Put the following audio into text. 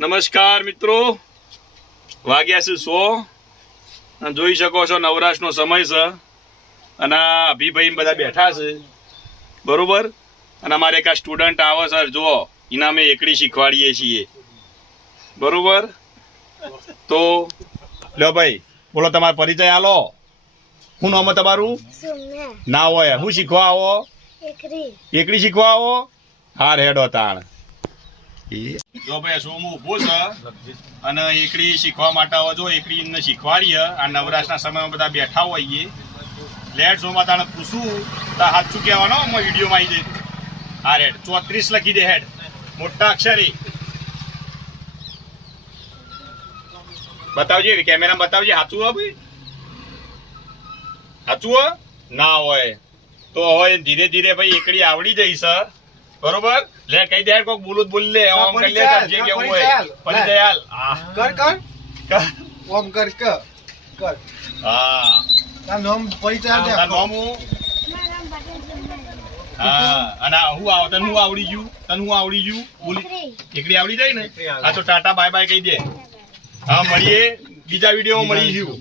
નમસ્કાર મિત્રો, વાગ્યા છે 100 જોઈ શકો છો નવરાશનો સમય છે અને અભિભાઈ બધા બેઠા છે બરોબર. અને અમારે એક આ સ્ટુડન્ટ આવે સર જુઓ એના અમે એકડી શીખવાડીએ છીએ બરોબર. તો લ્યો ભાઈ બોલો તમારો પરિચય આલો. શું નામ તમારું? ના હોય શું શીખવા આવો? એકડી શીખવા આવો. હા રેડો તાણ. જો ભાઈ સોમુ ઉભો છે અને એકડી શીખવા માટે આવો. જો એકડી એમને શીખવાડીએ. આ નવરાશના સમયમાં બધા બેઠા હોઈએ. લેટ જોમાં તાણે પૂછું તો સાચું કહેવાનો વિડીયોમાં આવી જાય. હા રેડ 34 લખી દે હેડ મોટા અક્ષરે બતાવજે, કેમેરામાં બતાવજે. સાચું હો ભાઈ? સાચું હો? ના હોય તો હવે ધીરે ધીરે ભાઈ એકડી આવડી જઈ સર બરોબર. લે કઈ દે કોક બોલું બોલી લે ઓમ કરી લે જે કેવું હોય પરિચય હાલ. કર ઓમ કર કર. હા તા નામ પરિચય દે. આ નામ હું. હા અને હું આવ તને હું આવડી ગયું? તને હું આવડી ગયું? બોલી એકડી આવડી જાય ને. આ તો ટાટા બાય બાય કહી દે. હા મળીએ બીજા વિડીયોમાં મળી ગયું.